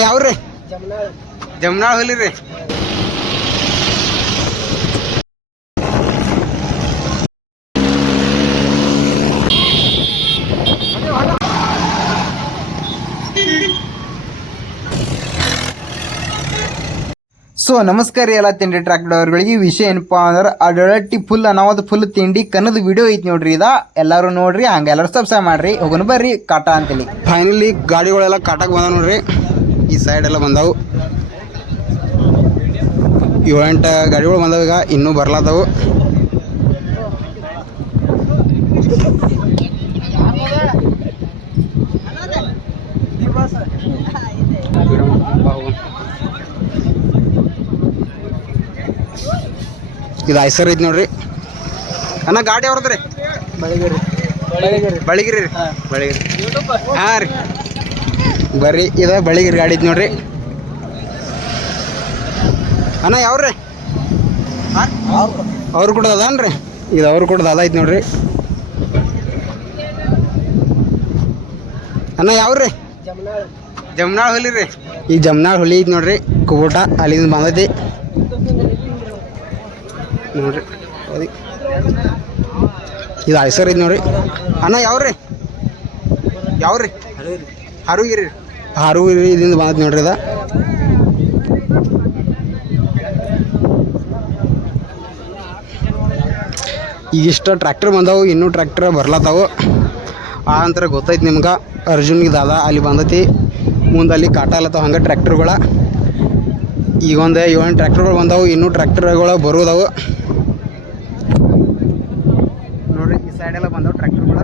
ಯಾವ್ರಿ ಜಮ್ನಾಳ್ ಹೊಲಿ ರೀ. ಸೊ ನಮಸ್ಕಾರ ಎಲ್ಲ ತಿಂಡಿ ಟ್ರ್ಯಾಕ್ಟರ್ ಅವ್ರಗಳಿಗೆ. ವಿಷಯ ಏನಪ್ಪಾ ಅಂದ್ರೆ ಅಡಳಟ್ಟಿ ಫುಲ್ ಅನಾವತ್ ಫುಲ್ ತಿಂಡಿ ಕನ್ನದ ವಿಡಿಯೋ ಐತಿ ನೋಡ್ರಿ. ಇದ ಎಲ್ಲಾರು ನೋಡ್ರಿ, ಹಂಗ ಎಲ್ಲರೂ ಸಬ್ಸ್ಕ್ರೈಬ್ ಮಾಡ್ರಿ. ಹೋಗೋಣ ಬರ್ರಿ ಕಾಟಾ ಅಂತೇಳಿ. ಫೈನಲಿ ಗಾಡಿಗಳೆಲ್ಲ ಕಾಟಾಕ್ ಬಂದಾವ ನೋಡ್ರಿ. ಈ ಸೈಡ್ ಎಲ್ಲ ಬಂದಾವು, 7-8 ಗಾಡಿಗಳು ಬಂದಾವ. ಈಗ ಇನ್ನೂ ಬರ್ಲಾದವು. ಇದು ಐಸರ್ ಐತಿ ನೋಡ್ರಿ ಅಣ್ಣ. ಗಾಡಿ ಅವ್ರದ್ರಿ ಬಳಿಗಿರಿ ರೀ. ಬಳಿಗಿರಿ ಹಾಂ ರೀ, ಬರ್ರಿ. ಇದು ಬಳಿಗಿರಿ ಗಾಡಿ ಐತಿ ನೋಡ್ರಿ ಅಣ್ಣ. ಯಾವ್ರಿ ಅವ್ರು ಕೂಡ ಅದಾನ್ರಿ. ಇದು ಅವ್ರು ಕೂಡ ಅದ ಐತಿ ನೋಡ್ರಿ ಅಣ್ಣ. ಯಾವ್ರಿ ಜಮ್ನಾಳ್ ಹೊಲಿ ರೀ. ಈ ಜಮ್ನಾಳ್ ಹೊಲಿ ಐತಿ ನೋಡ್ರಿ. ಕುಬೂಟ ಅಲ್ಲಿಂದ ಬಂದೈತಿ ನೋಡ್ರಿ. ಇದು ಐಸರ್ ಐತಿ ನೋಡ್ರಿ ಅಣ್ಣ. ಯಾವ್ರಿ ಹಾರುಗಿರಿ ಇದರಿಂದ ಬಂದೈತಿ ನೋಡ್ರಿ. ಇದ ಈಗಿಷ್ಟ ಟ್ರ್ಯಾಕ್ಟರ್ ಬಂದಾವು, ಇನ್ನೂ ಟ್ರ್ಯಾಕ್ಟರ್ ಬರ್ಲತ್ತಾವು. ಆ ಅಂತರ ಗೊತ್ತೈತಿ ನಿಮ್ಗೆ. ಅರ್ಜುನ್ಗೆ ದಾದ ಅಲ್ಲಿ ಬಂದೈತಿ, ಮುಂದೆ ಅಲ್ಲಿ ಕಾಟಾಲತ್ತಾವ ಹಂಗೆ ಟ್ರ್ಯಾಕ್ಟರ್ಗಳ. ಈಗ ಒಂದು 7 ಟ್ರ್ಯಾಕ್ಟರ್ಗಳು ಬಂದಾವು, ಇನ್ನೂ ಟ್ರ್ಯಾಕ್ಟರ್ಗಳು ಬರೋದವು ನೋಡ್ರಿ. ಈ ಸೈಡ್ ಎಲ್ಲ ಬಂದಾವು ಟ್ರ್ಯಾಕ್ಟರ್ಗಳ.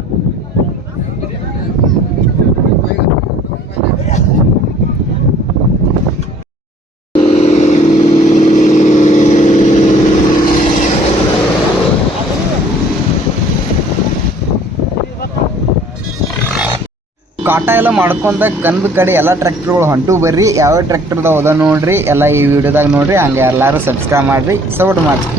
ಕಾಟ ಎಲ್ಲ ಮಾಡ್ಕೊಂತ ಕನ್ನದ ಕಡೆ ಎಲ್ಲ ಟ್ರ್ಯಾಕ್ಟರ್ಗಳು ಹೊಂಟು ಬರ್ರಿ. ಯಾವ ಟ್ರ್ಯಾಕ್ಟರ್ದಾಗ ಹೋದ ನೋಡ್ರಿ, ಎಲ್ಲ ಈ ವಿಡಿಯೋದಾಗ ನೋಡ್ರಿ. ಹಂಗೆ ಎಲ್ಲರೂ ಸಬ್ಸ್ಕ್ರೈಬ್ ಮಾಡ್ರಿ, ಸಪೋರ್ಟ್ ಮಾಡ್ರಿ.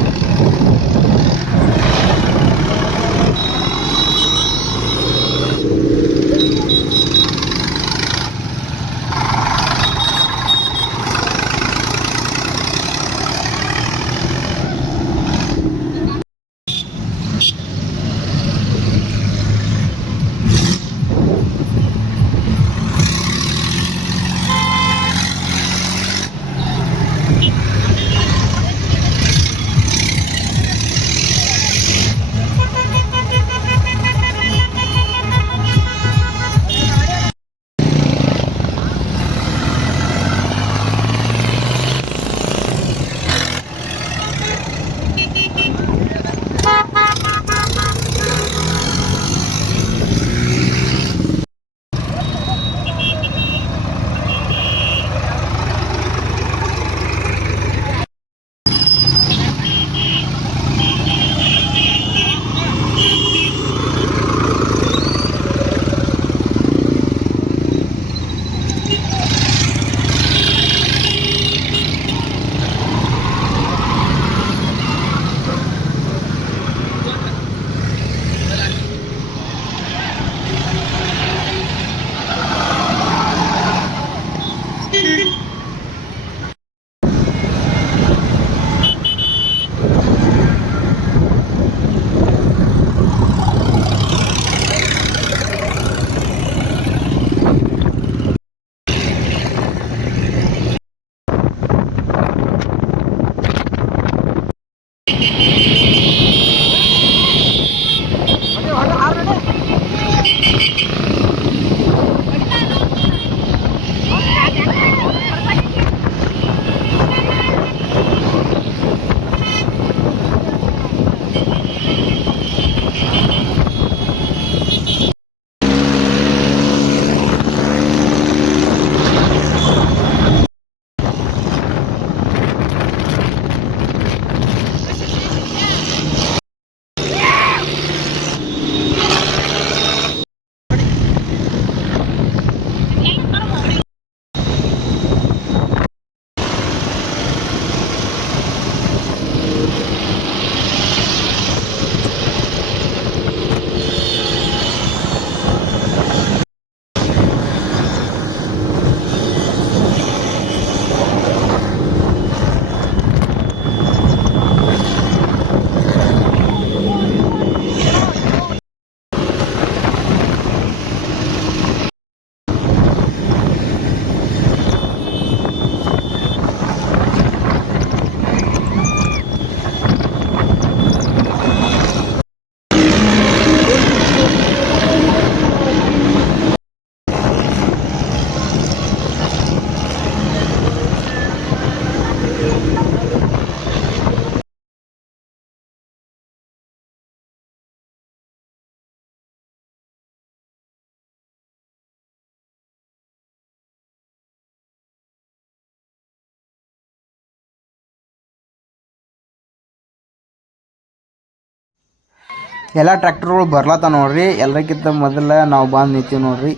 ಎಲ್ಲ ಟ್ರ್ಯಾಕ್ಟರ್ಗಳು ಬರ್ಲತ್ತ ನೋಡ್ರಿ. ಎಲ್ಲರಿಗಿಂತ ಮೊದಲ ನಾವು ಬಂದು ನಿಂತೀವಿ ನೋಡ್ರಿ.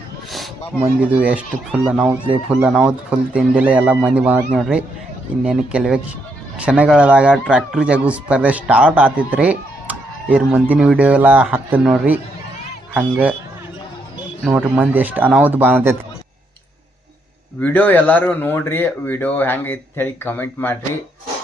ಮಂದಿದು ಎಷ್ಟು ಫುಲ್ ಫುಲ್ ತಿಂಡಿಲೆ ಎಲ್ಲ ಮಂದಿ ಬಂದೈತಿ ನೋಡ್ರಿ. ಇನ್ನೇನು ಕೆಲವೇ ಕ್ಷಣಗಳದಾಗ ಟ್ರ್ಯಾಕ್ಟ್ರ್ ಜಗ್ಗು ಸ್ಪರ್ಧೆ ಸ್ಟಾರ್ಟ್ ಆತೈತೆ ರೀ. ಇವ್ರ ಮುಂದಿನ ವೀಡಿಯೋ ಎಲ್ಲ ಹಾಕ್ತೀನಿ ನೋಡ್ರಿ. ಹಂಗೆ ನೋಡ್ರಿ ಮಂದಿ ಎಷ್ಟು ಅನಾಹುತ ಬಂದೈತಿ. ವಿಡಿಯೋ ಎಲ್ಲರೂ ನೋಡ್ರಿ. ವಿಡಿಯೋ ಹೆಂಗೈತಿ ಹೇಳಿ ಕಮೆಂಟ್ ಮಾಡಿರಿ.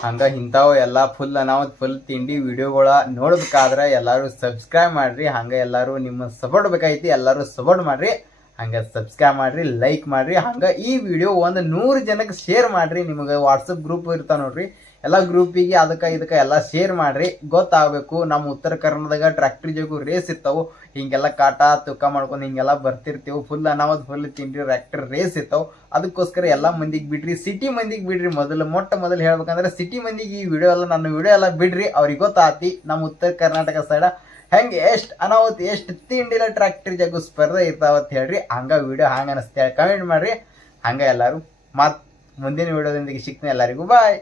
ಹಂಗೆ ಇಂಥವು ಎಲ್ಲ ಫುಲ್ ತಿಂಡಿ ವಿಡಿಯೋಗಳ ನೋಡ್ಬೇಕಾದ್ರೆ ಎಲ್ಲರೂ ಸಬ್ಸ್ಕ್ರೈಬ್ ಮಾಡಿರಿ. ಹಂಗೆ ಎಲ್ಲರೂ ನಿಮ್ಮ ಸಪೋರ್ಟ್ ಬೇಕೈತಿ. ಎಲ್ಲರೂ ಸಪೋರ್ಟ್ ಮಾಡಿರಿ. ಹಂಗೆ ಸಬ್ಸ್ಕ್ರೈಬ್ ಮಾಡಿರಿ, ಲೈಕ್ ಮಾಡಿರಿ. ಹಂಗೆ ಈ ವಿಡಿಯೋ 100 ಜನಕ್ಕೆ ಶೇರ್ ಮಾಡಿರಿ. ನಿಮಗೆ ವಾಟ್ಸಪ್ ಗ್ರೂಪ್ ಇರ್ತಾವೆ ನೋಡ್ರಿ, ಎಲ್ಲ ಗ್ರೂಪಿಗೆ ಅದಕ್ಕೆ ಎಲ್ಲ ಶೇರ್ ಮಾಡಿರಿ. ಗೊತ್ತಾಗಬೇಕು ನಮ್ಮ ಉತ್ತರ ಕರ್ನಾಟಕದಾಗ ಟ್ರ್ಯಾಕ್ಟ್ರಿ ಜೋಗು ರೇಸ್ ಇರ್ತಾವೆ. ಹಿಂಗೆಲ್ಲ ಕಾಟ ತೂಕ ಮಾಡ್ಕೊಂಡು ಹಿಂಗೆಲ್ಲ ಬರ್ತಿರ್ತೀವಿ. ಫುಲ್ ತಿಂಡಿ ಟ್ರ್ಯಾಕ್ಟರ್ ರೇಸ್ ಇರ್ತಾವೆ. ಅದಕ್ಕೋಸ್ಕರ ಎಲ್ಲ ಮಂದಿಗೆ ಬಿಡ್ರಿ, ಸಿಟಿ ಮಂದಿಗೆ ಬಿಡ್ರಿ. ಮೊದಲು ಹೇಳ್ಬೇಕಂದ್ರೆ ಸಿಟಿ ಮಂದಿಗೆ ಈ ವಿಡಿಯೋ ಎಲ್ಲ ನನ್ನ ವಿಡಿಯೋ ಎಲ್ಲ ಬಿಡ್ರಿ. ಅವ್ರಿಗೆ ಗೊತ್ತಾತಿ ನಮ್ಮ ಉತ್ತರ ಕರ್ನಾಟಕ ಸೈಡ ಹೆಂಗೆ ಎಷ್ಟು ಅನಾಹುತ ಎಷ್ಟು ತಿಂಡಿಲ್ಲ ಟ್ರ್ಯಾಕ್ಟರ್ ಜಗ್ಗು ಸ್ಪರ್ಧೆ ಇರ್ತಾವತ್ ಹೇಳ್ರಿ. ಹಂಗೆ ವಿಡಿಯೋ ಹಂಗೆ ಅನಿಸ್ತೇಳಿ ಕಮೆಂಟ್ ಮಾಡ್ರಿ. ಹಂಗೆ ಎಲ್ಲರೂ ಮುಂದಿನ ವಿಡಿಯೋದೊಂದಿಗೆ ಸಿಗ್ತೀನಿ. ಎಲ್ಲರಿಗೂ ಬಾಯ್.